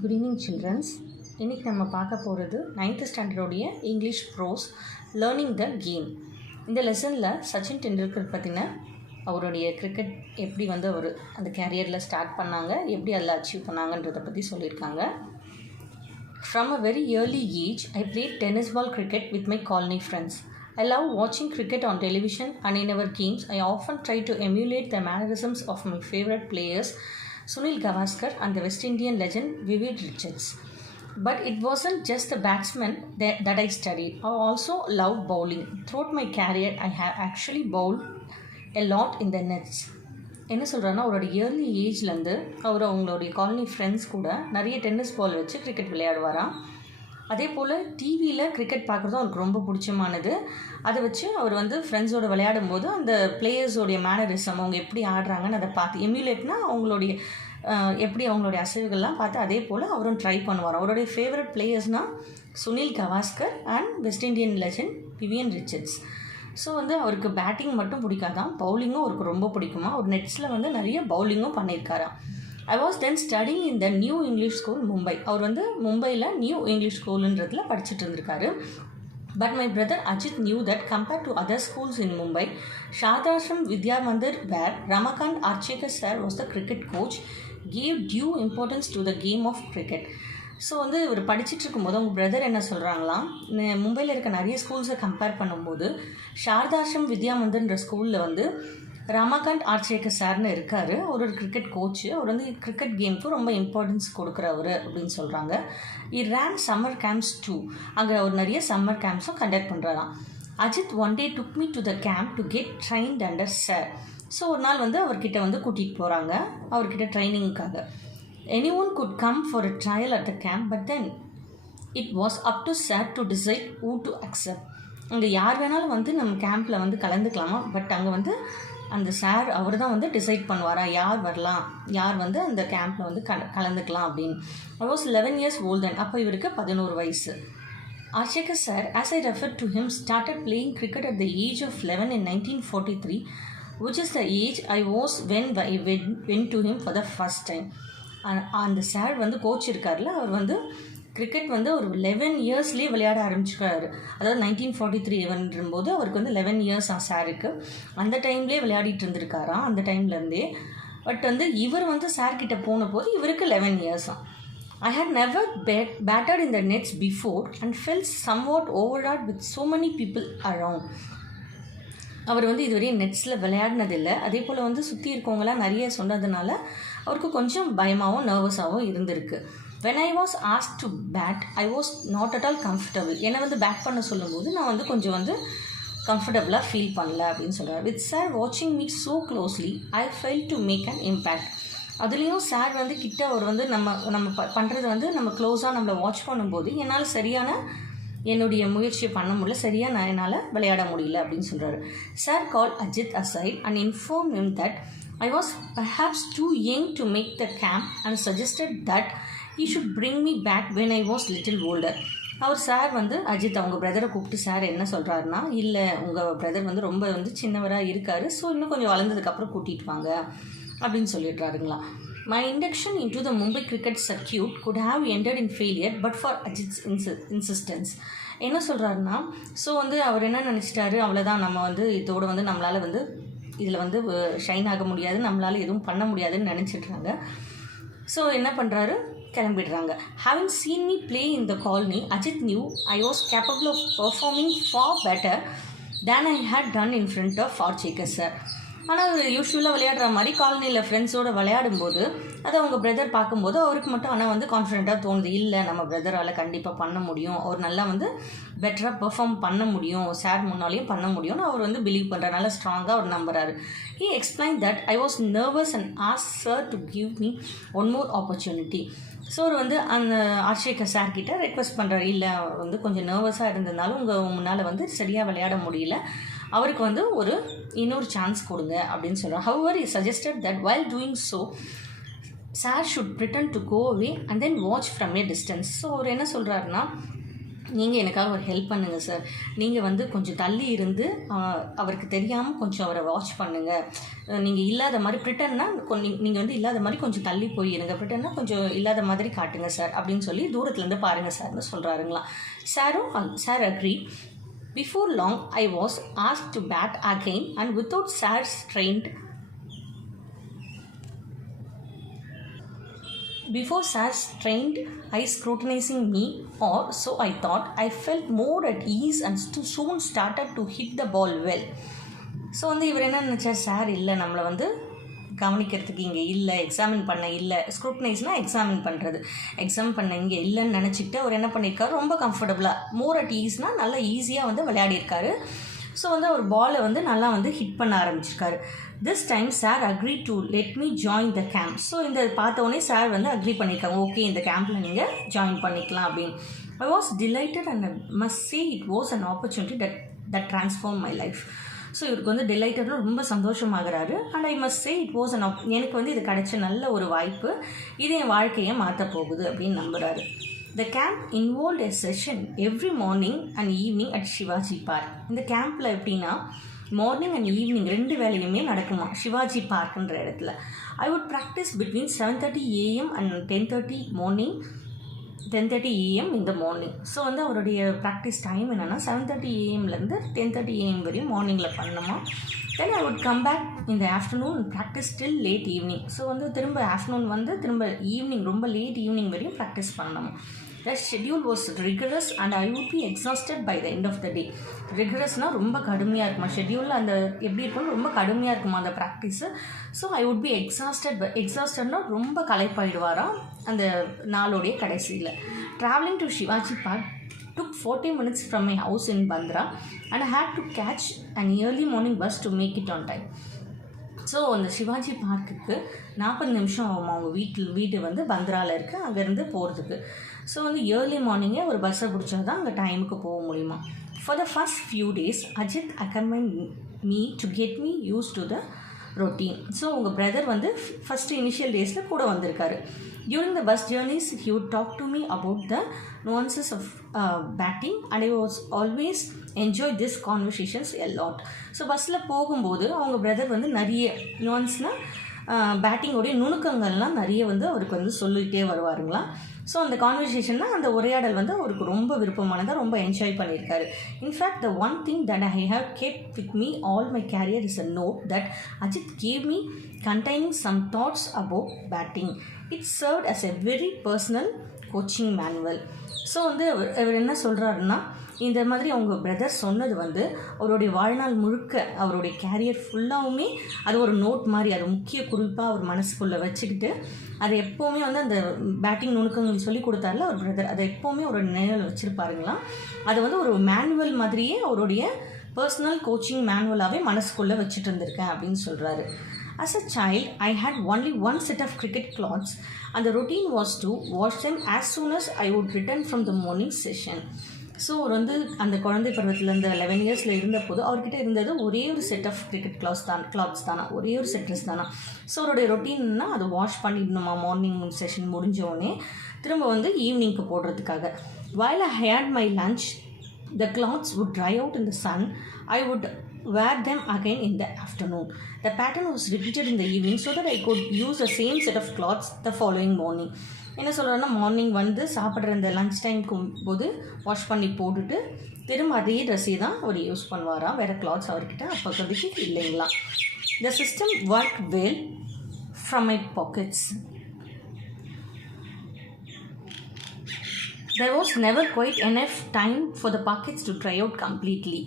Good evening children's. இன்றைக்கி நம்ம பார்க்க போகிறது 9th ஸ்டாண்டர்டோடைய English prose learning the game. இந்த லெசனில் சச்சின் டெண்டுல்கர் பற்றின அவருடைய கிரிக்கெட் எப்படி அவர் அந்த கேரியரில் ஸ்டார்ட் பண்ணாங்க, எப்படி அதில் அச்சீவ் பண்ணாங்கன்றதை பற்றி சொல்லியிருக்காங்க. From a very early age, I played tennis ball cricket with my colony friends. I love watching cricket on television, and in our games, I often try to emulate the mannerisms of my favorite players, Sunil Gavaskar and the West Indian legend Vivid Richards. But it wasn't just the batsmen that I studied. I also loved bowling. Throughout my career, I have actually bowled a lot in the nets. என்ன சொல்கிறாருன்னா, அவரோட yearly ஏஜ்லேருந்து அவங்களுடைய colony friends கூட நிறைய tennis ball வச்சு cricket விளையாடுவாராம். அதே போல் டிவியில் cricket பார்க்குறதும் அவருக்கு ரொம்ப பிடிச்சமானது. அதை வச்சு அவர் ஃப்ரெண்ட்ஸோடு விளையாடும் போது அந்த பிளேயர்ஸோடைய மேனரிசம், அவங்க எப்படி ஆடுறாங்கன்னு அதை பார்த்து எம்யூலேட்னா அவங்களுடைய எப்படி அவங்களுடைய அசைவுகள்லாம் பார்த்து அதே போல் அவரும் ட்ரை பண்ணுவார். அவருடைய ஃபேவரட் பிளேயர்ஸ்னால் Sunil Gavaskar and West Indian legend Vivian Richards. So அவருக்கு பேட்டிங் மட்டும் பிடிக்காதான், பவுலிங்கும் அவருக்கு ரொம்ப பிடிக்குமா. அவர் நெட்ஸில் நிறைய பவுலிங்கும் பண்ணியிருக்காராம். I was then studying in the New English School Mumbai. அவர் மும்பையில் நியூ இங்கிலீஷ் ஸ்கூலுன்றதுல படிச்சுட்டு இருந்திருக்காரு. But my brother Ajit knew that compared to other schools in Mumbai, Shardashram Vidya Mandir, where Ramakant Archekar sir was the cricket coach, gave due importance to the game of cricket. So இவர் படிச்சுட்டு இருக்கும்போது அவங்க brother என்ன சொல்கிறாங்களாம், மும்பையில் இருக்க நிறைய ஸ்கூல்ஸை compare பண்ணும்போது சாரதாஷ்ரம் வித்யா மந்திர்ன்ற ஸ்கூலில் ரமாகாந்த் ஆர்ச்சேக்கர் சார்னு இருக்கார். அவர் ஒரு கிரிக்கெட் கோச்சு. அவர் கிரிக்கெட் கேமுக்கு ரொம்ப இம்பார்ட்டன்ஸ் கொடுக்குறவர் அப்படின்னு சொல்கிறாங்க. Ran summer camps too. அங்கே அவர் நிறைய சம்மர் கேம்ப்ஸும் கண்டக்ட் பண்ணுறாராம். Ajit one day took me to the camp to get trained under sir. So ஒரு நாள் அவர்கிட்ட கூட்டிகிட்டு போகிறாங்க, அவர்கிட்ட ட்ரைனிங்காக. Anyone could come for a trial at the camp, but then it was up to sir to decide who to accept. அங்கே யார் வேணாலும் நம்ம கேம்பில் கலந்துக்கலாமா, பட் அங்கே அந்த சார் அவர் தான் டிசைட் பண்ணுவாரா யார் வரலாம், யார் அந்த கேம்பில் கலந்துக்கலாம் அப்படின்னு. I was 11 years old then. அப்போ இவருக்கு 11 வயசு. Archekar sir, as I referred to him, started playing cricket at the age of 11 in 1943, which is the age I was when I went to him for the first time. அந்த sir coach இருக்கார்ல, அவர் cricket ஒரு 11 இயர்ஸ்லேயே விளையாட ஆரம்பிச்சிருக்காரு. அதாவது 1943 போது அவருக்கு 11 years சாருக்கு. அந்த டைம்லேயே விளையாடிட்டு இருந்திருக்காராம், அந்த டைம்லேருந்தே. பட் இவர் சார்கிட்ட போன போது இவருக்கு 11 இயர்ஸாம். I had never batted in the nets before and felt somewhat overawed with so many people around. அவர் இதுவரையும் நெட்ஸில் விளையாடினதில்லை. அதே போல் சுற்றி இருக்கவங்களாம் நிறைய சொன்னதுனால அவருக்கு கொஞ்சம் பயமாகவும் நர்வஸாகவும் இருந்திருக்கு. when I was asked to bat, I was not at all comfortable. என்னை பேட் பண்ண சொல்லும்போது நான் கொஞ்சம் கம்ஃபர்டபுளாக ஃபீல் பண்ணல அப்படின்னு சொல்கிறார். with sir watching me so closely, I failed to make an impact. அதுலேயும் சார் கிட்ட அவர் நம்ம பண்ணுறது நம்ம க்ளோஸாக நம்மளை வாட்ச் பண்ணும்போது என்னால் சரியான என்னுடைய முயற்சியை பண்ண முடியல, சரியாக நான் என்னால் விளையாட முடியல அப்படின்னு சொல்கிறாரு. Sir call Ajit aside and informed him that I was perhaps too young to make the camp and suggested that he should bring me back when I was little older. அவர் சார் அஜித் அவங்க பிரதரை கூப்பிட்டு சார் என்ன சொல்கிறாருன்னா, இல்லை உங்கள் brother ரொம்ப சின்னவராக இருக்கார், ஸோ இன்னும் கொஞ்சம் வளர்ந்ததுக்கப்புறம் கூட்டிகிட்டு வாங்க அப்படின்னு சொல்லிடுறாருங்களா. My induction into the Mumbai cricket circuit could have ended in failure but for Ajit's insistence. என்ன சொல்கிறாருன்னா, ஸோ அவர் என்ன நினச்சிட்டாரு, அவ்வளோதான் நம்ம இதோடு நம்மளால் இதில் ஷைன் ஆக முடியாது, நம்மளால் எதுவும் பண்ண முடியாதுன்னு நினச்சிட்றாங்க. ஸோ என்ன பண்ணுறாரு, கிளம்பிடுறாங்க. Having seen me play in the colony, Ajit knew I was capable of performing far better than I had done in front of Archekar sir. ஆனால் யூஸ்வலாக விளையாடுற மாதிரி காலனியில் ஃப்ரெண்ட்ஸோடு விளையாடும்போது அதை அவங்க பிரதர் பார்க்கும்போது அவருக்கு மட்டும் ஆனால் கான்ஃபிடென்ட்டாக தோணுது, இல்லை நம்ம பிரதரால் கண்டிப்பாக பண்ண முடியும், அவர் நல்லா பெட்டராக பெர்ஃபார்ம் பண்ண முடியும், சார் முன்னாலேயும் பண்ண முடியும்னு அவர் பிலீவ் பண்ணுறதுனால ஸ்ட்ராங்காக அவர் நம்புறாரு. He explained that I was nervous and asked sir to give me one more opportunity. So அவர் அந்த ஆர்ச்சேக்கர் சார்கிட்ட ரெக்வஸ்ட் பண்ணுறாரு, இல்லை கொஞ்சம் நர்வஸாக இருந்ததுனாலும் உங்கள் முன்னால் சரியாக விளையாட முடியல, அவருக்கு ஒரு இன்னொரு சான்ஸ் கொடுங்க அப்படின்னு சொல்கிறார். However, he suggested that while doing so, sir should pretend to go away and then watch from a distance. So அவர் என்ன சொல்கிறாருன்னா, நீங்கள் எனக்காக ஒரு ஹெல்ப் பண்ணுங்கள் சார். நீங்கள் வந்து கொஞ்சம் தள்ளி இருந்து அவருக்கு தெரியாமல் கொஞ்சம் அவரை வாட்ச் பண்ணுங்கள். நீங்கள் இல்லாத மாதிரி ப்ரிட்டன்னா நீங்கள் வந்து இல்லாத மாதிரி கொஞ்சம் தள்ளி போயிருங்க, ப்ரிட்டன்னா கொஞ்சம் இல்லாத மாதிரி காட்டுங்க சார் அப்படின்னு சொல்லி தூரத்துலேருந்து பாருங்கள் சார்னு சொல்கிறாருங்களாம். Sir agree. Before long, I was asked to bat again, and without Sar's trained eye scrutinizing me, or so I thought, I felt more at ease and soon started to hit the ball well. So வந்து இவர் என்ன நினச்சார், sir இல்லை நம்மளை வந்து கவனிக்கிறதுக்கு இங்கே இல்லை, examine பண்ண இல்லை, ஸ்க்ரூட்னைஸ்னால் எக்ஸாம் பண்ண இங்கே இல்லைன்னு நினச்சிக்கிட்டு அவர் என்ன பண்ணியிருக்காரு, ரொம்ப கம்ஃபர்டபுளாக மோர் அட் ஈஸ்னால் நல்லா ஈஸியாக வந்து விளையாடிருக்காரு. ஸோ வந்து அவர் பாலை வந்து நல்லா வந்து ஹிட் பண்ண ஆரம்பிச்சிருக்காரு. This time sir agree to let me join the camp. So இந்த பார்த்தோன்னே சார் வந்து அக்ரி பண்ணியிருக்காங்க, ஓகே இந்த கேம்பில் நீங்கள் ஜாயின் பண்ணிக்கலாம் அப்படின்னு. I was delighted and must say it was an opportunity that transform my life. So இவருக்கு வந்து டிலைட்டட்னு ரொம்ப சந்தோஷமாகறாரு. And I must say it was எனக்கு வந்து இது கிடைச்ச நல்ல ஒரு வாய்ப்பு, இது என் வாழ்க்கையை மாற்ற போகுது அப்படின்னு நம்புகிறாரு. The camp involve a session every morning and evening at Shivaji Park. இந்த கேம்பில் எப்படின்னா மார்னிங் அண்ட் ஈவினிங் 2 வேலையுமே நடக்குமா சிவாஜி பார்க்குன்ற இடத்துல. I would practice between 7:30 AM and 10:30 AM இந்த மார்னிங். ஸோ வந்து அவருடைய ப்ராக்டிஸ் டைம் என்னென்னா 7:30 AMலேருந்து 10:30 AM வரையும் மார்னிங்கில் பண்ணணுமா. தென் ஐ வுட் கம் பேக் இந்த ஆஃப்டர்நூன் ப்ராக்டிஸ் டில் லேட் ஈவினிங். ஸோ வந்து திரும்ப ஆஃப்டர்நூன் வந்து திரும்ப ஈவினிங் ரொம்ப லேட் ஈவினிங் வரையும் ப்ராக்டிஸ் பண்ணணுமா. The schedule was rigorous and I would be exhausted by the end of the day. ரிகரஸ்னால் ரொம்ப கடுமையாக இருக்குமா, ஷெட்யூலில் அந்த எப்படி இருக்குன்னு ரொம்ப கடுமையாக இருக்குமா அந்த practice. So I would be எக்ஸாஸ்டட்னா ரொம்ப களைப்பாயிடுவாராம் அந்த நாளோடைய கடைசியில். Travelling to Shivaji Park took 40 minutes from my house in Bandra and I had to catch an early morning bus to make it on time. So அந்த சிவாஜி பார்க்குக்கு 40 நிமிஷம் ஆகும் அவங்க வீடு வந்து பந்த்ராவில் இருக்குது, அங்கேருந்து போகிறதுக்கு. ஸோ வந்து ஏர்லி மார்னிங்கே ஒரு பஸ்ஸை பிடிச்சா தான் அங்கே டைமுக்கு போக முடியுமா. For the first few days Ajit accompany me to get me use to the routine. So உங்கள் பிரதர் வந்து ஃபஸ்ட்டு இனிஷியல் டேஸில் கூட வந்திருக்காரு. During the bus journeys, he would talk to me about the nuances of batting and I was always enjoyed these conversations a lot. So பஸ்ஸில் போகும்போது அவங்க brother வந்து நிறைய nuanceனால் பேட்டிங்கோடைய நுணுக்கங்கள்லாம் நிறைய வந்து அவருக்கு வந்து சொல்லிகிட்டே வருவாருங்களாம். ஸோ அந்த கான்வர்சேஷன்னா அந்த உரையாடல் வந்து அவருக்கு ரொம்ப விருப்பமானதாக ரொம்ப என்ஜாய் பண்ணியிருக்காரு. In fact the one thing that I have kept with me all my career is a note that Ajit gave me containing some thoughts about batting. It served as a very personal coaching manual. So வந்து அவர் என்ன சொல்கிறாருன்னா, இந்த மாதிரி அவங்க brother சொன்னது வந்து அவருடைய வாழ்நாள் முழுக்க அவருடைய கேரியர் ஃபுல்லாகவுமே அது ஒரு நோட் மாதிரி, அது முக்கிய குறிப்பாக அவர் மனசுக்குள்ளே வச்சுக்கிட்டு அதை எப்போவுமே வந்து அந்த பேட்டிங் நுணுக்கங்கள் சொல்லி கொடுத்தாருல அவர் பிரதர், அதை எப்போவுமே ஒரு நினைவில் வச்சுருப்பாருங்களாம். அது வந்து ஒரு மேனுவல் மாதிரியே அவருடைய பர்சனல் கோச்சிங் மேனுவலாகவே மனசுக்குள்ளே வச்சுட்டு இருந்திருக்கேன் அப்படின்னு சொல்கிறாரு. As a child, I had only one set of cricket cloths and the routine was to wash them as soon as I would return from the morning session. So அவர் வந்து அந்த குழந்தை பருவத்தில் இந்த 11 இயர்ஸில் இருந்தபோது அவர்கிட்ட இருந்தது ஒரே ஒரு செட் ஆஃப் கிரிக்கெட் கிளாத்ஸ் தானா, ஒரே ஒரு செட் ட்ரெஸ் தானா. ஸோ அவருடைய ரொட்டீன்னா அதை வாஷ் பண்ணிடணுமா மார்னிங் செஷன் முடிஞ்சோடனே திரும்ப வந்து ஈவினிங்க்கு போடுறதுக்காக. While I had my lunch, the cloths would dry out in the sun. I would wear them again in the afternoon. The pattern was repeated in the evening so that I could use the same set of cloths the following morning. என்ன சொல்கிறேன்னா, morning வந்து சாப்பிட்ற இந்த lunch டைமுக்கு போது wash பண்ணி போட்டுட்டு திரும்ப அதே ட்ரெஸ்ஸே தான் அவர் யூஸ் பண்ணுவாராம், வேறு கிளாத்ஸ் அவர்கிட்ட அப்போதைக்கு இல்லைங்களா. The system worked well from my pockets. There was never quite enough time for the pockets to dry out completely.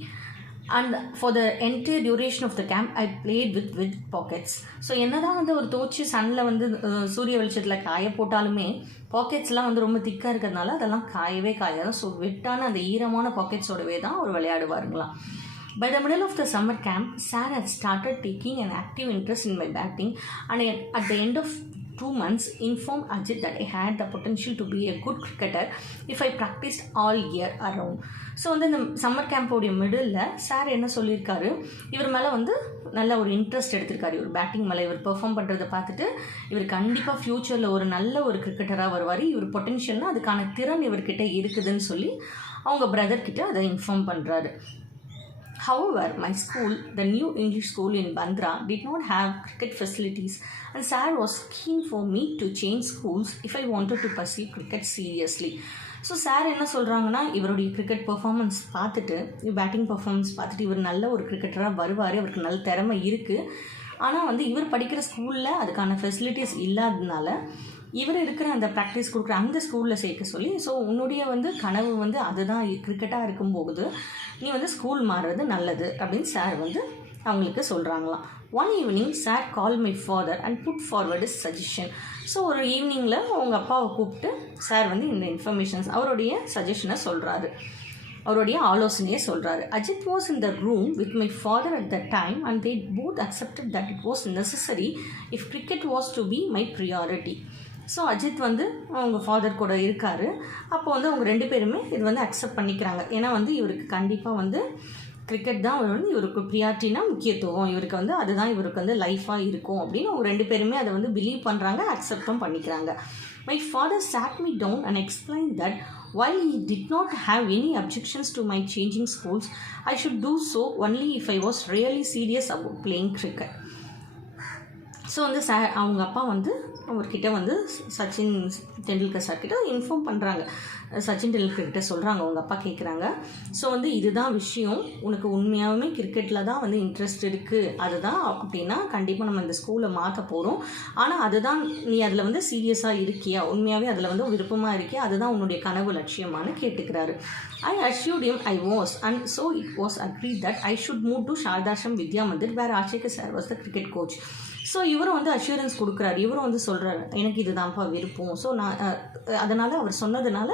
And for the entire duration of the camp, I played with pockets. So என்ன தான் வந்து ஒரு தோச்சு சன்னில் வந்து சூரிய வெளிச்சத்தில் காய போட்டாலுமே பாக்கெட்ஸ்லாம் வந்து ரொம்ப திக்காக இருக்கிறதுனால அதெல்லாம் காயவே காயாது. ஸோ வெட்டான அந்த ஈரமான பாக்கெட்ஸோடவே தான் அவர் விளையாடுவாருங்களாம். By the middle of the summer camp, Sarah had started taking an active interest in my batting and at the end of 2 months informed Ajit that I had the potential to be a good cricketer if I practiced all year around. So வந்து இந்த summer கேம்போடைய middle sir என்ன சொல்லியிருக்காரு, இவர் மேலே வந்து நல்ல ஒரு interest எடுத்திருக்காரு. இவர் பேட்டிங் மேலே இவர் பெர்ஃபார்ம் பண்ணுறதை பார்த்துட்டு இவர் கண்டிப்பாக ஃப்யூச்சரில் ஒரு நல்ல ஒரு கிரிக்கெட்டராக வருவார், இவர் பொட்டென்ஷியல்னால் அதுக்கான திறன் இவர்கிட்ட இருக்குதுன்னு சொல்லி அவங்க பிரதர்கிட்ட அதை இன்ஃபார்ம் பண்ணுறாரு. However, my school, the new English school in Bandra, did not have cricket facilities and sir was keen for me to change schools if I wanted to pursue cricket seriously. So sir என்ன சொல்கிறாங்கன்னா, இவருடைய cricket performance பார்த்துட்டு, batting performance பார்த்துட்டு இவர் நல்ல ஒரு கிரிக்கெட்டராக வருவார், அவருக்கு நல்ல திறமை இருக்குது. ஆனால் வந்து இவர் படிக்கிற ஸ்கூலில் அதுக்கான ஃபெசிலிட்டிஸ் இல்லாததுனால இவர் இருக்கிற அந்த ப்ராக்டிஸ் கொடுக்குற அந்த ஸ்கூலில் சேர்க்க சொல்லி, ஸோ உன்னுடைய வந்து கனவு வந்து அதுதான் கிரிக்கெட்டாக இருக்கும்போது நீ வந்து ஸ்கூல் மாறுறது நல்லது அப்படின்னு சார் வந்து அவங்களுக்கு சொல்கிறாங்களாம். One evening sir call my father and put forward is suggestion. So ஒரு ஈவினிங்கில் அவங்க அப்பாவை கூப்பிட்டு சார் வந்து இந்த இன்ஃபர்மேஷன்ஸ் அவருடைய சஜஷனை சொல்கிறாரு, அவருடைய ஆலோசனையை சொல்கிறாரு. Ajit was in the room with my father at the time and they both accepted that it was necessary if cricket was to be my priority. So Ajit வந்து அவங்க ஃபாதர் கூட இருக்கார். அப்போ வந்து அவங்க 2 பேருமே இது வந்து அக்செப்ட் பண்ணிக்கிறாங்க. ஏன்னா வந்து இவருக்கு கண்டிப்பாக வந்து கிரிக்கெட் தான் வந்து இவருக்கு ப்ரியாரிட்டினா முக்கியத்துவம், இவருக்கு வந்து அதுதான் இவருக்கு வந்து லைஃபாக இருக்கும் அப்படின்னு அவங்க 2 பேருமே அதை வந்து பிலீவ் பண்ணுறாங்க, அக்செப்டும் பண்ணிக்கிறாங்க. My father sat me down and explained that while he did not have any objections to my changing schools, I should do so only if I was really serious about playing cricket. So வந்து அவங்க அப்பா வந்து அவர்கிட்ட வந்து சச்சின் டெண்டுல்கர் சார்கிட்ட inform பண்ணுறாங்க. சச்சின் டெண்டுல்கர்கிட்ட சொல்கிறாங்க, அவங்க அப்பா கேட்குறாங்க, ஸோ வந்து இதுதான் விஷயம், உனக்கு உண்மையாகவே கிரிக்கெட்டில் தான் வந்து இன்ட்ரெஸ்ட் இருக்குது, அதுதான் அப்படின்னா கண்டிப்பாக நம்ம இந்த ஸ்கூலை மாற்ற போகிறோம், ஆனால் அதுதான் நீ அதில் வந்து சீரியஸாக இருக்கியா, உண்மையாகவே அதில் வந்து விருப்பமாக இருக்கியா, அதுதான் உன்னுடைய கனவு லட்சியமானு கேட்டுக்கிறாரு. I assured him I was, and so it was agreed that I should move to Shardasham Vidya Mandir where Ashika sir was the cricket coach. So இவரும் வந்து அஷூரன்ஸ் கொடுக்குறாரு, இவரும் வந்து சொல்கிறாரு எனக்கு இது தான்ப்பா விருப்பம். ஸோ நான் அதனால் அவர் சொன்னதுனால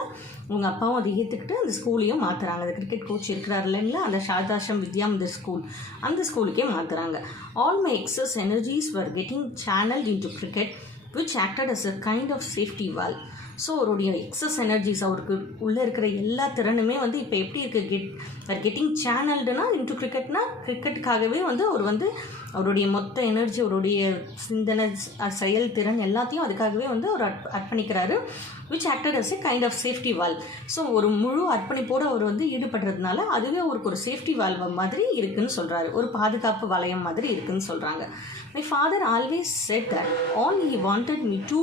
உங்கள் அப்பாவும் அதை ஏற்றுக்கிட்டு அந்த ஸ்கூலையும் மாற்றுறாங்க. அந்த கிரிக்கெட் கோச் இருக்கிறார் இல்லைங்களா, அந்த ஷாரதாஷ்ரம் வித்யா மந்திர் ஸ்கூல், அந்த ஸ்கூலுக்கே மாற்றுறாங்க. All my excess energies were getting channelled into cricket which acted as a kind of safety wall. So அவருடைய எக்ஸஸ் எனர்ஜிஸ், அவருக்கு உள்ளே இருக்கிற எல்லா திறனுமே வந்து இப்போ எப்படி இருக்குது, கெட்டிங் சேனல்டுனா இன்டு கிரிக்கெட்னா கிரிக்கெட்டுக்காகவே வந்து அவர் வந்து அவருடைய மொத்த எனர்ஜி, அவருடைய சிந்தனை, செயல்திறன் எல்லாத்தையும் அதுக்காகவே வந்து அவர் அர்ப்பணிக்கிறாரு. Which acted as a kind of safety wall. So ஒரு முழு அர்ப்பணிப்போடு அவர் வந்து ஈடுபடுறதுனால அதுவே அவருக்கு ஒரு சேஃப்டி வால் மாதிரி இருக்குதுன்னு சொல்கிறாரு, ஒரு பாதுகாப்பு வளையம் மாதிரி இருக்குதுன்னு சொல்கிறாங்க. My father always said that all he wanted me to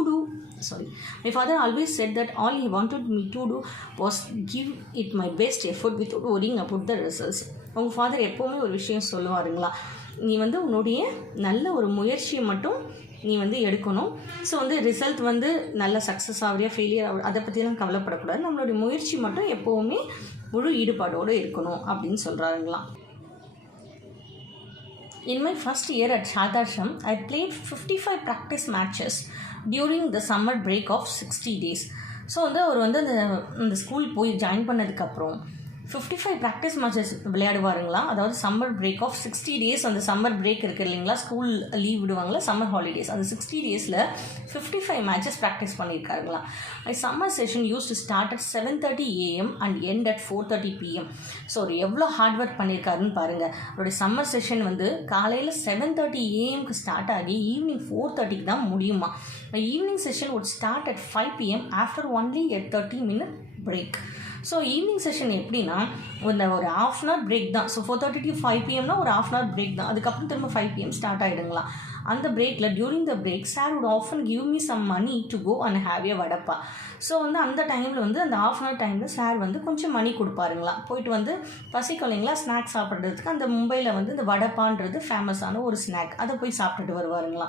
do was give it my best effort without worrying about the results. உங்கள் ஃபாதர் எப்போவுமே ஒரு விஷயம் சொல்லுவாருங்களா, நீ வந்து உன்னுடைய நல்ல ஒரு முயற்சியை மட்டும் நீ வந்து எடுக்கணும். ஸோ வந்து ரிசல்ட் வந்து நல்ல சக்ஸஸ் ஆகிறியா ஃபெயிலியர் ஆகும் அதை பற்றிலாம் கவலைப்படக்கூடாது, நம்மளுடைய முயற்சி மட்டும் எப்போவுமே முழு ஈடுபாடோடு இருக்கணும் அப்படின்னு சொல்கிறாருங்களாம். In my first year at Shardashram, I played 55 practice matches during the summer break of 60 days. So வந்து அவர் வந்து அந்த ஸ்கூல் போய் ஜாயின் பண்ணதுக்கப்புறம் 55 ப்ராக்டிஸ் மேட்சஸ் விளையாடுவாருங்களா. அதாவது சம்மர் பிரேக் ஆஃப் 60 days, அந்த சம்மர் பிரேக் இருக்குது இல்லைங்களா, ஸ்கூல் லீவ் விடுவாங்களா, சம்மர் ஹாலிடேஸ், அந்த 60 daysல 55 மேட்சஸ் ப்ராக்டிஸ் பண்ணியிருக்காருங்களா. My summer session use to start at 7:30 AM and end at 4:30 PM. So அவர் எவ்வளோ ஹார்ட் ஒர்க் பண்ணியிருக்காருன்னு பாருங்கள். அவருடைய சம்மர் செஷன் வந்து காலையில் 7:30 AMக்கு ஸ்டார்ட் ஆகி ஈவினிங் 4:30 தான் முடியுமா. Evening session would start at 5 PM after only a 30-minute break. So evening session எப்படின்னா ஒரு ½ hour பிரேக் தான். ஸோ 4:30 to 5 PMனா ஒரு ½ hour பிரேக் தான். அதுக்கப்புறம் திரும்ப 5 PM ஸ்டார்ட் ஆகிடுங்களா. அந்த பிரேக்கில் during the break sir would often give me some money to go and have a vada pav. So வந்து அந்த டைமில் வந்து அந்த ½ hour டைமில் சார் வந்து கொஞ்சம் மணி கொடுப்பாருங்களா. போயிட்டு வந்து பசிக்கும் இல்லைங்களா, ஸ்நாக்ஸ் சாப்பிட்றதுக்கு அந்த மும்பையில் வந்து இந்த வடப்பான்றது ஃபேமஸான ஒரு ஸ்நாக், அதை போய் சாப்பிட்டுட்டு வருவாருங்களா.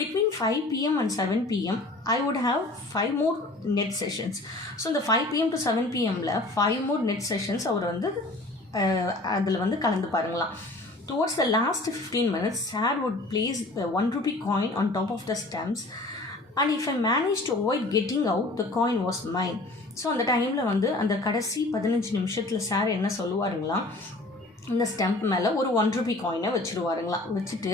Between 5 PM and 7 PM, I would have 5 more net sessions. So இந்த 5 PM to 7 PMல 5 more net sessions அவர் வந்து அதில் வந்து கலந்து பாருங்களாம். Towards the last 15 minutes, Sir would place a 1 rupee coin on top of the stamps, and if I managed to avoid getting out, the coin was mine. So அந்த டைமில் வந்து அந்த கடைசி 15 நிமிஷத்தில் சார் என்ன சொல்லுவாருங்களா, இந்த ஸ்டெம்ப் மேலே ஒரு 1 ரூபி காயினை வச்சுருவாருங்களாம். வச்சுட்டு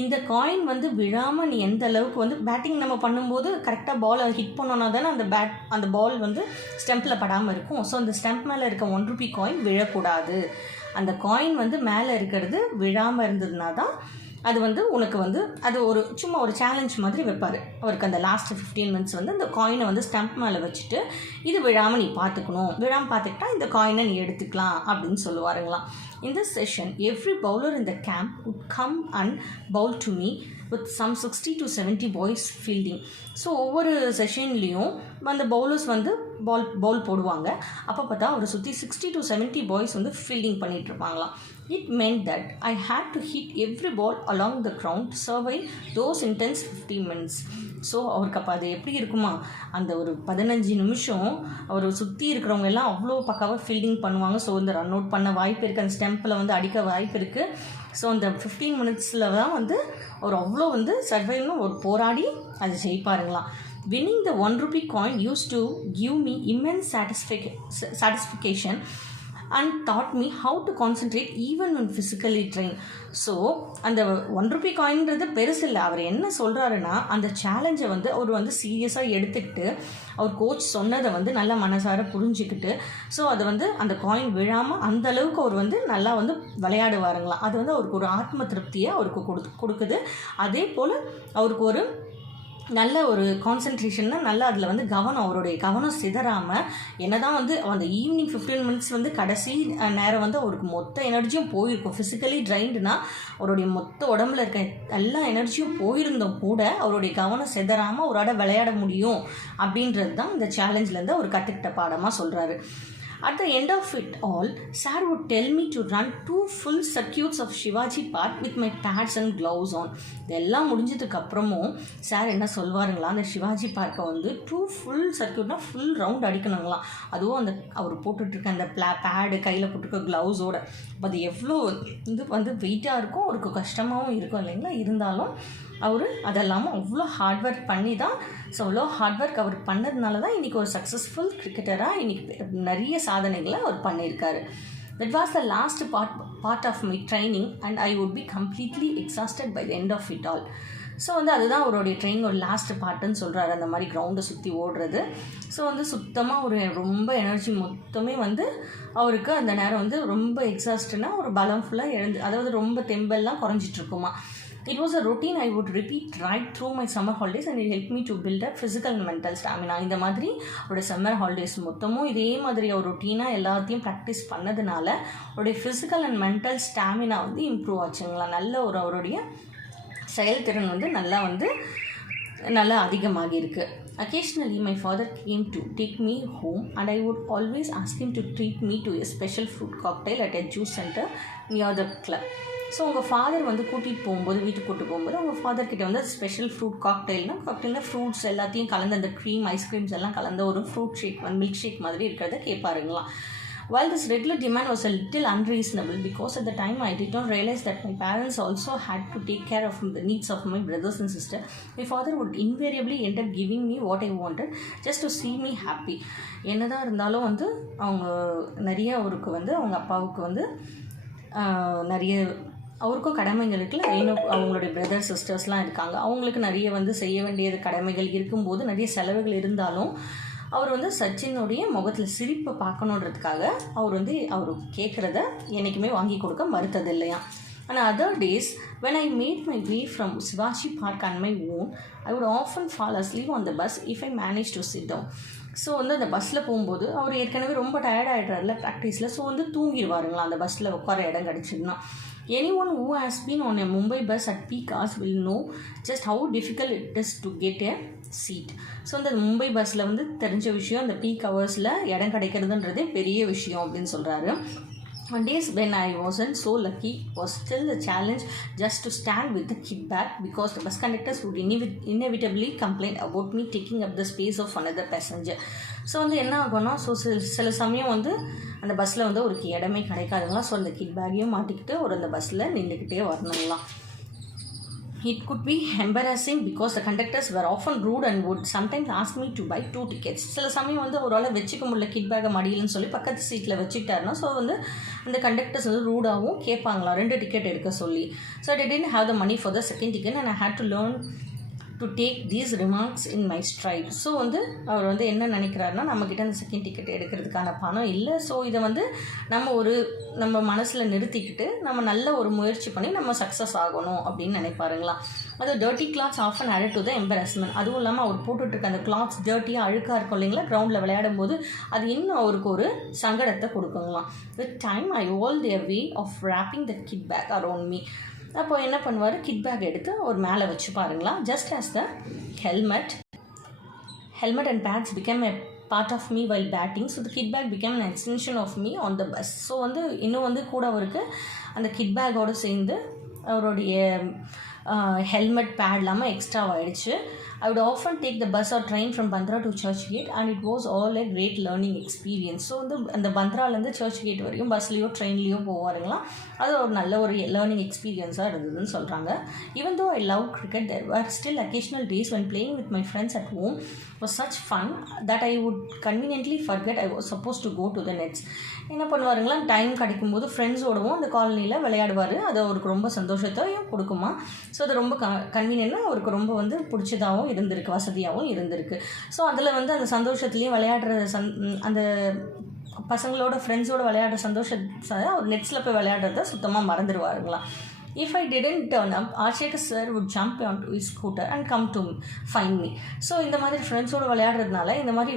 இந்த காயின் வந்து விழாமல் நீ எந்த அளவுக்கு வந்து பேட்டிங் நம்ம பண்ணும்போது கரெக்டாக பாலை ஹிட் பண்ணோன்னா தானே அந்த பால் வந்து ஸ்டெம்பில் படாமல் இருக்கும். ஸோ அந்த ஸ்டெம்ப் மேலே இருக்க 1 ரூபி காயின் விழக்கூடாது. அந்த காயின் வந்து மேலே இருக்கிறது விழாமல் இருந்ததுனா தான் அது வந்து உனக்கு வந்து அது ஒரு சும்மா ஒரு சேலஞ்ச் மாதிரி வைப்பார். அவருக்கு அந்த லாஸ்ட் 15 மினிட்ஸ் வந்து அந்த காயினை வந்து ஸ்டெம்ப் மேலே வச்சுட்டு இது விழாமல் நீ பார்த்துக்கணும், விழாமல் பார்த்துக்கிட்டா இந்த காயினை நீ எடுத்துக்கலாம் அப்படின்னு சொல்லுவாருங்களாம். In this session, every bowler in the camp would come and bowl to me with some 60 to 70 boys fielding. So ஒவ்வொரு செஷன்லேயும் அந்த பவுலர்ஸ் வந்து பவுல் போடுவாங்க. அப்போ பார்த்தா அவரை சுற்றி 60 to 70 பாய்ஸ் வந்து fielding பண்ணிகிட்ருப்பாங்களாம். It meant that I had to hit every ball along the ground to survive those intense 15 minutes. So அவருக்கு அப்போ அது எப்படி இருக்குமா, அந்த ஒரு 15 நிமிஷம் அவர் சுற்றி இருக்கிறவங்க எல்லாம் அவ்வளோ பக்காவாக ஃபீல்டிங் பண்ணுவாங்க. ஸோ இந்த ரன் அவுட் பண்ண வாய்ப்பு இருக்குது, அந்த ஸ்டெம்பில் வந்து அடிக்க வாய்ப்பு இருக்குது. ஸோ அந்த 15 மினிட்ஸில் தான் வந்து அவர் அவ்வளோ வந்து சர்வைவ்னு ஒரு போராடி அது ஜெயிப்பாருங்களாம். Winning the 1 rupee coin used to give me immense satisfaction and taught me how to concentrate even when physically trained. So அந்த 1 ரூபி காயின்றது பெருசு இல்லை. அவர் என்ன சொல்கிறாருன்னா அந்த சேலஞ்சை வந்து அவர் வந்து சீரியஸாக எடுத்துக்கிட்டு அவர் கோச் சொன்னதை வந்து நல்லா மனசார புரிஞ்சுக்கிட்டு ஸோ அதை வந்து அந்த காயின் விழாமல் அந்த அளவுக்கு அவர் வந்து நல்லா வந்து விளையாடுவாருங்களாம். அது வந்து அவருக்கு ஒரு ஆத்ம திருப்தியை அவருக்கு கொடுக்குது. அதே போல் அவருக்கு ஒரு நல்ல ஒரு கான்சன்ட்ரேஷன்னா நல்லா அதில் வந்து அவருடைய கவனம் சிதறாமல் என்ன தான் வந்து அந்த ஈவினிங் 15 மினிட்ஸ் வந்து கடைசி நேரம் வந்து அவருக்கு மொத்த எனர்ஜியும் போயிருக்கும். ஃபிசிக்கலி ட்ரைன்டுனா அவருடைய மொத்த உடம்புல இருக்க எல்லா எனர்ஜியும் போயிருந்தும் கூட அவருடைய கவனம் சிதறாமல் அவரோட விளையாட முடியும் அப்படின்றது தான் இந்த சேலஞ்சிலேருந்து அவர் கற்றுக்கிட்ட பாடமாக சொல்கிறாரு. At the end of it all, Sir would tell me to run 2 full circuits of Shivaji Park with my pads and gloves on. இதெல்லாம் முடிஞ்சதுக்கு அப்புறமும் சார் என்ன சொல்வாருங்களா, அந்த சிவாஜி பார்க்கை வந்து 2 ஃபுல் சர்க்கியூட்னா ஃபுல் ரவுண்ட் அடிக்கணுங்களாம். அதுவும் அந்த அவர் போட்டுட்ருக்க அந்த பேடு கையில் போட்டுருக்க க்ளவுஸோட. அது எவ்வளோ இது வந்து வெயிட்டாக இருக்கும், அவருக்கு கஷ்டமாகவும் இருக்கும் இல்லைங்களா. இருந்தாலும் அவர் அதெல்லாமல் அவ்வளோ ஹார்ட் ஒர்க் பண்ணி தான் ஸோ அவ்வளோ ஹார்ட் ஒர்க் அவர் பண்ணதுனால தான் இன்றைக்கி ஒரு சக்ஸஸ்ஃபுல் கிரிக்கெட்டராக இன்றைக்கி நிறைய சாதனைகளை அவர் பண்ணியிருக்காரு. That was the last part of my training and I would be completely exhausted by the end of it all. So வந்து அதுதான் அவருடைய ட்ரெயின் ஒரு லாஸ்ட் பார்ட்டுன்னு சொல்கிறாரு. அந்த மாதிரி கிரவுண்டை சுற்றி ஓடுறது. ஸோ வந்து சுத்தமாக ஒரு ரொம்ப எனர்ஜி மொத்தமே வந்து அவருக்கு அந்த நேரம் வந்து ரொம்ப எக்ஸாஸ்ட்னா ஒரு பலம் ஃபுல்லாக அதாவது ரொம்ப தெம்பெல்லாம் குறைஞ்சிட்ருக்குமா. It was a routine I would repeat right through my summer holidays and it helped me to build up physical and mental stamina. இந்த மாதிரி அவருடைய சம்மர் ஹாலிடேஸ் மொத்தமும் இதே மாதிரி ஒரு ரொட்டீனாக எல்லாத்தையும் ப்ராக்டிஸ் பண்ணதுனால அவருடைய ஃபிசிக்கல் அண்ட் மென்டல் ஸ்டாமினா வந்து இம்ப்ரூவ் ஆச்சுங்களா. நல்ல ஒரு அவருடைய செயல்திறன் வந்து நல்லா அதிகமாகி இருக்குது. Occasionally, my father came to take me home and I would always ask him to treat me to a special fruit cocktail at a juice center near the club. So உங்கள் ஃபாதர் வந்து வீட்டுக்கு கூப்பிட்டு போகும்போது உங்கள் ஃபாதர்கிட்ட வந்து special fruit காக்டெயில்னா fruits எல்லாத்தையும் கலந்து அந்த க்ரீம் ஐஸ்கிரீம்ஸ் எல்லாம் கலந்த ஒரு ஃப்ரூட் ஷேக் மில்க் ஷேக் மாதிரி இருக்கிறத கேட்பாருங்களாம். While this regular demand was a little unreasonable because at the time I did not realize that my parents also had to take care of the needs of my brothers and sisters, my father would invariably end up giving me what I wanted just to see me happy. என்னதான் இருந்தாலும் வந்து அவங்க நிறைய அவருக்கு வந்து அவங்க அப்பாவுக்கு வந்து நிறைய அவருக்கும் கடமைகள் இருக்குல்ல. இன்னும் அவங்களுடைய பிரதர் சிஸ்டர்ஸ்லாம் இருக்காங்க, அவங்களுக்கு நிறைய வந்து செய்ய வேண்டியது கடமைகள் இருக்கும்போது நிறைய செலவுகள் இருந்தாலும் அவர் வந்து சச்சினுடைய முகத்தில் சிரிப்பை பார்க்கணுன்றதுக்காக அவர் வந்து அவர் கேட்குறத என்றைக்குமே வாங்கி கொடுக்க மறுத்தது இல்லையா. And other days when I made my way from Shivaji Park on my own, I would often fall asleep on the bus if I managed to sit down. So வந்து அந்த பஸ்ஸில் போகும்போது அவர் ஏற்கனவே ரொம்ப டயர்ட் ஆகிடுறாருல ப்ராக்டிஸில். ஸோ வந்து தூங்கிடுவாருங்களா அந்த பஸ்ஸில் உட்கார இடம் கிடச்சிதுன்னா. Anyone who has been on a Mumbai bus at peak hours will know just how difficult it is to get a seat. So அந்த மும்பை பஸ்ஸில் வந்து தெரிஞ்ச விஷயம், அந்த பீக் ஹவர்ஸில் இடம் கிடைக்கிறதுன்றதே பெரிய விஷயம் அப்படின்னு சொல்கிறாரு. On days when I wasn't so lucky was still a challenge just to stand with the kid bag because the bus conductors would inevitably complain about me taking up the space of another passenger. So வந்து என்ன ஆகும்னா சில சமயம் வந்து அந்த பஸ்ஸில் வந்து ஒரு இடமே கிடைக்காதுங்களா. ஸோ அந்த கிட் பேக்கையும் மாட்டிக்கிட்டு ஒரு அந்த பஸ்ஸில் நின்றுக்கிட்டே வரணுங்களாம். It could be embarrassing because the conductors were often rude and would sometimes ask me to buy 2 tickets. சில சமயம் வந்து ஒரு ஆளை வச்சுக்க முடியல கிட் பேக்கை மடியிலன்னு சொல்லி பக்கத்து சீட்டில் வச்சுக்கிட்டாருன்னா ஸோ வந்து அந்த கண்டக்டர்ஸ் வந்து ரூடாகவும் கேட்பாங்களா 2 டிக்கெட் எடுக்க சொல்லி. So I didn't have the money for the second ticket and I had to learn to take these remarks in my straight. So வந்து அவர் வந்து என்ன நினைக்கிறாருன்னா நம்மக்கிட்ட அந்த செகண்ட் டிக்கெட் எடுக்கிறதுக்கான பணம் இல்லை. ஸோ இதை வந்து நம்ம மனசில் நிறுத்திக்கிட்டு நம்ம நல்ல ஒரு முயற்சி பண்ணி நம்ம சக்ஸஸ் ஆகணும் அப்படின்னு நினைப்பாருங்களாம். அது dirty clothes often added to the embarrassment. அதுவும் இல்லாமல் அவர் போட்டுட்ருக்க அந்த கிளாத்ஸ் டர்ட்டியாக அழுக்காக இருக்கும் இல்லைங்களா கிரவுண்டில் விளையாடும் போது அது இன்னும் அவருக்கு ஒரு சங்கடத்தை கொடுக்குங்களாம். With time I all their way of wrapping the kit bag around me. அப்போ என்ன பண்ணுவார், கிட் பேக் எடுத்து ஒரு மேலே வச்சு பாருங்களா. Just as the helmet and pads become a part of me while batting. So the kit bag become an extension of me on the bus. So வந்து இன்னும் வந்து கூட அவருக்கு அந்த கிட் பேக்கோடு சேர்ந்து அவருடைய ஹெல்மெட் பேட் இல்லாமல் எக்ஸ்ட்ரா ஆகிடுச்சு. I would often take the bus or train from Bandra to Churchgate and it was all a great learning experience. So வந்து அந்த பந்த்ராலேருந்து சர்ச் கேட் வரையும் பஸ்லேயோ ட்ரெயின்லேயோ போவாருங்களாம். அது ஒரு நல்ல ஒரு லேர்னிங் எக்ஸ்பீரியன்ஸாக இருந்ததுன்னு சொல்கிறாங்க. Even though I love cricket, there were still occasional days when playing with my friends at home was such fun that I would conveniently forget I was supposed to go to the nets. என்ன பண்ணுவாருங்களா, time கிடைக்கும்போது ஃப்ரெண்ட்ஸோடவும் அந்த காலனியில் விளையாடுவார். அது அவருக்கு ரொம்ப சந்தோஷத்தையும் கொடுக்குமா. ஸோ அது ரொம்ப கன்வீனியன்ட்னா அவருக்கு ரொம்ப வந்து பிடிச்சதாகவும் இருந்திருக்கு, வசதியாகவும் இருந்திருக்கு. ஸோ அதில் வந்து அந்த சந்தோஷத்துலேயும் விளையாடுற அந்த பசங்களோட ஃப்ரெண்ட்ஸோடு விளையாடுற சந்தோஷத்தை அவர் நெட்ஸில் போய் விளையாடுறத சுத்தமாக மறந்துடுவாருங்களாம். If I didn't turn up, Archekar sir would jump onto his scooter and come to find me. So இந்த மாதிரி ஃப்ரெண்ட்ஸோடு விளையாடுறதுனால இந்த மாதிரி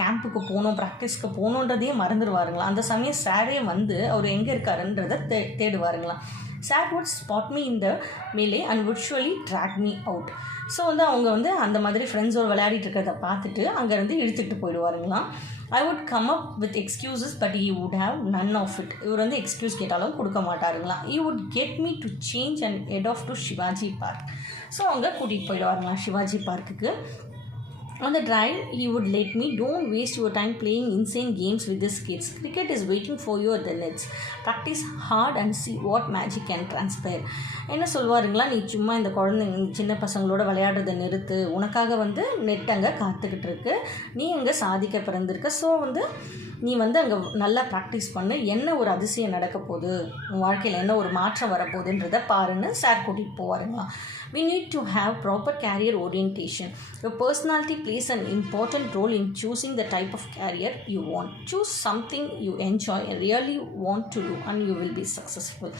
கேம்புக்கு போகணும், ப்ராக்டிஸ்க்கு போகணுன்றதையே மறந்துடுவாருங்களாம். அந்த சமயம் சாரே வந்து அவர் எங்கே இருக்காருன்றதை தேடுவாருங்களாம். Sir would spot me in the melee and would surely drag me out. So வந்து அவங்க வந்து அந்த மாதிரி ஃப்ரெண்ட்ஸோடு விளையாடிட்டு இருக்கிறத பார்த்துட்டு அங்கேருந்து இழுத்துக்கிட்டு போயிடுவாருங்களாம். I would come up with excuses but he would have none of it. இவர் வந்து எக்ஸ்கியூஸ் கேட்டாலும் கொடுக்க மாட்டாருங்களாம். He would get me to change and head off to Shivaji Park. So அவங்க கூட்டிகிட்டு போயிடுவாருங்களாம் சிவாஜி பார்க்குக்கு. On the drive, he would let me, don't waste your time playing insane games with these kids. Cricket is waiting for you at the nets. Practice hard and see what magic can transpire. என்ன சொல்வாருங்களா, நீ சும்மா இந்த குழந்தைங்க சின்ன பசங்களோட விளையாடுறதை நிறுத்து, உனக்காக வந்து நெட் அங்கே காத்துக்கிட்டு இருக்கு, நீ அங்கே சாதிக்க பிறந்திருக்க. ஸோ வந்து நீ வந்து அங்கே நல்லா ப்ராக்டிஸ் பண்ணு, என்ன ஒரு அதிசயம் நடக்க போகுது, உன் வாழ்க்கையில் என்ன ஒரு மாற்றம் வரப்போகுதுன்றதை பாருன்னு சார் கூட்டிகிட்டு போவாருங்களா. We need to have proper career orientation. Your personality plays an important role in choosing the type of career you want. Choose something you enjoy and really want to do and you will be successful.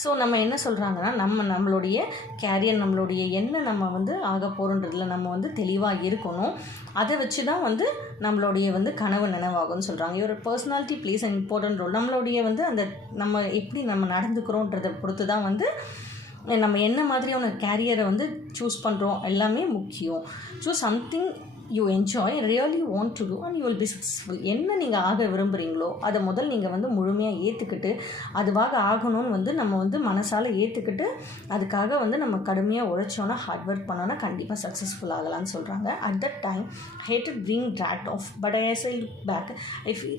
So நம்ம என்ன சொல்கிறாங்கன்னா, நம்மளுடைய carrier, நம்மளுடைய என்ன நம்ம வந்து ஆக போகிறோன்றதுல நம்ம வந்து தெளிவாக இருக்கணும். அதை வச்சு தான் வந்து நம்மளுடைய வந்து கனவு நினைவாகும்னு சொல்கிறாங்க. ஒரு personality plays an important role. நம்மளுடைய வந்து அந்த நம்ம எப்படி நம்ம நடந்துக்கிறோன்றதை பொறுத்து தான் வந்து நம்ம என்ன மாதிரியான கேரியரை வந்து சூஸ் பண்ணுறோம் எல்லாமே முக்கியம். Choose something you enjoy, really want to do and you will be successful. என்ன நீங்கள் ஆக விரும்புகிறீங்களோ அதை முதல் நீங்கள் வந்து முழுமையாக ஏற்றுக்கிட்டு அதுவாக ஆகணும்னு வந்து நம்ம வந்து மனசால் ஏற்றுக்கிட்டு அதுக்காக வந்து நம்ம கடுமையாக உழைச்சோன்னா, ஹார்ட் ஒர்க் பண்ணோன்னா கண்டிப்பாக சக்ஸஸ்ஃபுல் ஆகலான்னு சொல்கிறாங்க. At that time I hated being dragged off, but as I look back I feel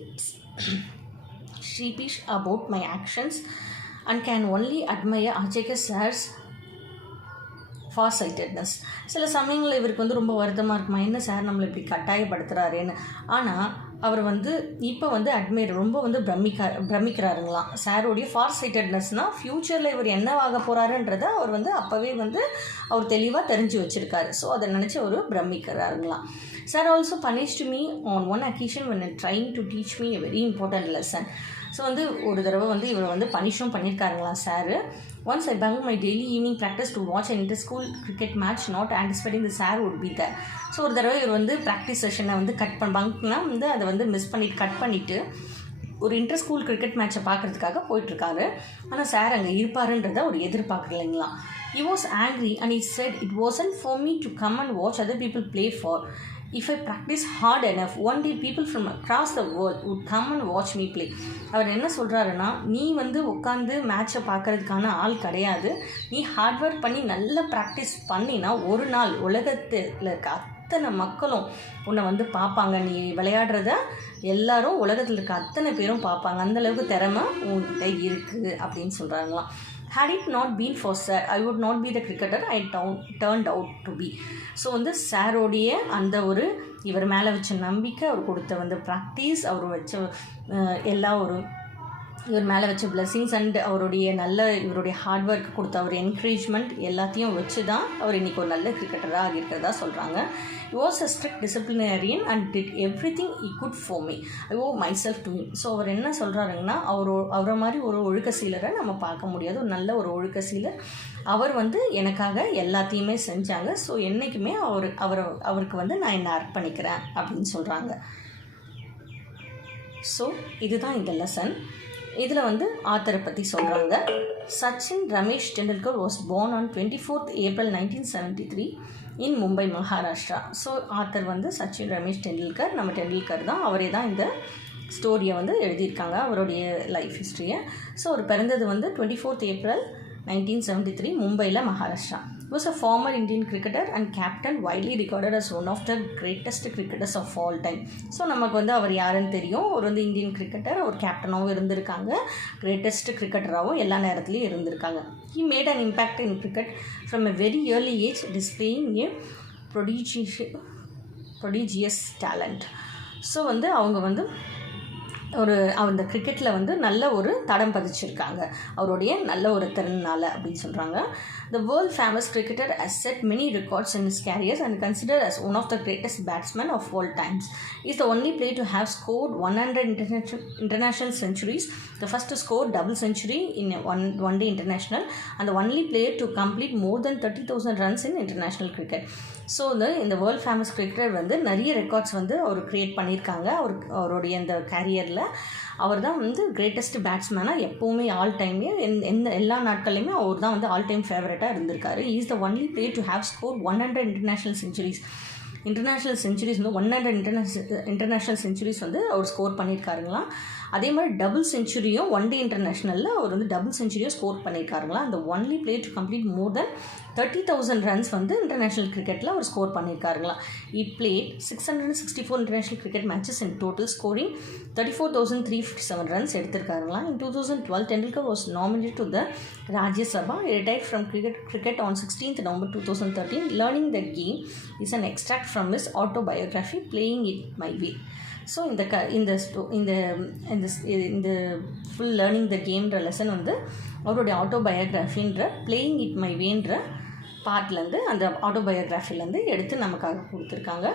sheepish about my actions and can only admire Archekar sir's ஃபார்சைட்டட்னஸ். சில சமயங்களில் இவருக்கு வந்து ரொம்ப வருத்தமாக இருக்குமா, என்ன சார் நம்மளை இப்படி கட்டாயப்படுத்துகிறாரேன்னு. ஆனால் அவர் வந்து இப்போ வந்து ரொம்ப வந்து பிரமிக்கிறாருங்களாம். சாரோடைய ஃபார்சைட்டட்னஸ்னால் ஃப்யூச்சரில் இவர் என்னவாக போகிறாருன்றதை அவர் வந்து அப்போவே வந்து அவர் தெளிவாக தெரிஞ்சு வச்சுருக்காரு. ஸோ அதை நினச்சி அவர் பிரமிக்கிறாருங்களாம். Sir also punished me on one occasion when trying to teach me a very important lesson. So வந்து ஒரு தடவை வந்து இவர் வந்து பனிஷும் பண்ணியிருக்காருங்களா sir. Once I bunked my daily evening practice to watch an inter-school cricket match, not anticipating the sir would be there. So ஒரு தடவை இவர் வந்து ப்ராக்டிஸ் செஷனை வந்து பங்க்னா வந்து அதை வந்து கட் பண்ணிவிட்டு ஒரு இன்டர் ஸ்கூல் கிரிக்கெட் மேட்சை பார்க்குறதுக்காக போயிட்டுருக்காரு. ஆனால் சார் அங்கே இருப்பாருன்றதை அவர் எதிர்பார்க்கலைங்களா. He was angry and he said it wasn't for me to come and watch other people play for. If I practice hard enough, one day people from across the world would come and watch me play. அவர் என்ன சொல்கிறாருன்னா, நீ வந்து உட்காந்து மேட்சை பார்க்கறதுக்கான ஆள் கிடையாது, நீ ஹார்ட் ஒர்க் பண்ணி நல்லா ப்ராக்டிஸ் பண்ணினா ஒரு நாள் உலகத்தில் இருக்க அத்தனை மக்களும் உன்னை வந்து பார்ப்பாங்க, நீ விளையாடுறத எல்லாரும் உலகத்தில் இருக்க அத்தனை பேரும் பார்ப்பாங்க, அந்தளவுக்கு திறமை உன்கிட்ட இருக்குது அப்படின்னு சொல்கிறாங்களாம். had it not been for sir, I would not be the cricketer I turned out to be. So வந்து சாரோடைய அந்த ஒரு இவர் மேலே வச்ச நம்பிக்கை, அவர் கொடுத்த வந்து ப்ராக்டிஸ், அவர் வச்ச எல்லா ஒரு இவர் மேலே வச்ச பிளெஸிங்ஸ் அண்ட் இவருடைய ஹார்ட் ஒர்க் கொடுத்த அவர் என்கரேஜ்மெண்ட் எல்லாத்தையும் வச்சு தான் அவர் இன்றைக்கி ஒரு நல்ல கிரிக்கெட்டராக ஆகியிருக்கிறதா சொல்கிறாங்க. He was a strict disciplinarian and did everything he could for me. I owe myself to him. So அவர் என்ன சொல்கிறாருங்கன்னா, அவரை மாதிரி ஒரு ஒழுக்க சீலரை நம்ம பார்க்க முடியாது. ஒரு நல்ல ஒரு ஒழுக்க சீலர். அவர் வந்து எனக்காக எல்லாத்தையுமே செஞ்சாங்க. ஸோ என்றைக்குமே அவருக்கு வந்து நான் என்னை அர்ப்பணிக்கிறேன் அப்படின்னு சொல்கிறாங்க. ஸோ இதுதான் இந்த லெசன். இதில் வந்து ஆத்தரை பற்றி சொல்கிறாங்க. Sachin Ramesh Tendulkar was born on 24th April 1973 in Mumbai, Maharashtra. So author வந்து சச்சின் ரமேஷ் டெண்டுல்கர், நம்ம டெண்டுல்கர் தான். அவரே தான் இந்த ஸ்டோரியை வந்து எழுதியிருக்காங்க, அவருடைய லைஃப் ஹிஸ்ட்ரியை. ஸோ அவர் பிறந்தது வந்து 24th April 1973 மும்பையில், Maharashtra. He was a former Indian cricketer and captain, widely regarded as one of the greatest cricketers of all time. So நமக்கு வந்து அவர் யாருன்னு தெரியும். அவர் வந்து இந்தியன் கிரிக்கெட்டர், அவர் கேப்டனாகவும் இருந்திருக்காங்க, கிரேட்டஸ்ட் கிரிக்கெட்டராகவும் எல்லா நேரத்துலையும் இருந்திருக்காங்க. He made an impact in cricket from a very early age, displaying a prodigious talent. So வந்து அவங்க வந்து அந்த கிரிக்கெட்டில் வந்து நல்ல ஒரு தடம் பதிச்சிருக்காங்க, அவருடைய நல்ல ஒரு திறனால் அப்படின்னு சொல்கிறாங்க. The world famous cricketer has set many records in his career and considered as one of the greatest batsmen of all times. He is the only player to have scored 100 international centuries, the first to score double century in one day international, and the only player to complete more than 30,000 runs in international cricket. So இந்த world famous cricketer வந்து நிறைய records வந்து அவர் create பண்ணியிருக்காங்க. அவருடைய இந்த கேரியரில் அவர் தான் வந்து greatest பேட்ஸ்மேனாக எப்போவுமே ஆல் டைமே எல்லா நாட்கள்லையுமே அவர் தான் வந்து ஆல் டைம் ஃபேவரட்டாக இருந்திருக்காரு. Is the only player to have score 100 international centuries வந்து 100 இன்டர்நேஷ்னல் செஞ்சுரிஸ் வந்து அவர் ஸ்கோர் பண்ணியிருக்காருங்களாம். அதே மாதிரி டபுள் செஞ்சுரியும் ஒன் டே இன்டர்நேஷ்னலில் அவர் வந்து டபுள் செஞ்சுரியும் ஸ்கோர் பண்ணியிருக்காருங்களா. அந்த only player to complete more then 30,000 runs வந்து இன்டர்நேஷ்னல் கிரிக்கெட்டில் அவர் score பண்ணியிருக்காருங்களா. He played 664 international cricket matches in total, scoring 34,357 runs எடுத்திருக்காருங்களா. In 2012, Tendulkar was nominated to the Rajya Sabha. He retired from cricket on 16th November 2013. Learning the game is an extract from his autobiography, Playing It My Way. So இந்த full learning the கேம்ன்ற lesson வந்து அவருடைய ஆட்டோபயோகிராஃபின்ற playing it my வேன்ற பார்ட்லேருந்து, அந்த ஆட்டோபயோகிராஃபிலேருந்து எடுத்து நமக்காக கொடுத்துருக்காங்க.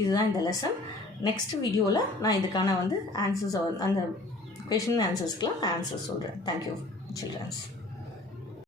இதுதான் இந்த lesson. Next வீடியோவில் நான் இதுக்கான வந்து ஆன்சர்ஸ், அந்த கொஷின் ஆன்சர்ஸ்க்கெலாம் ஆன்சர்ஸ் சொல்கிறேன். Thank you children's.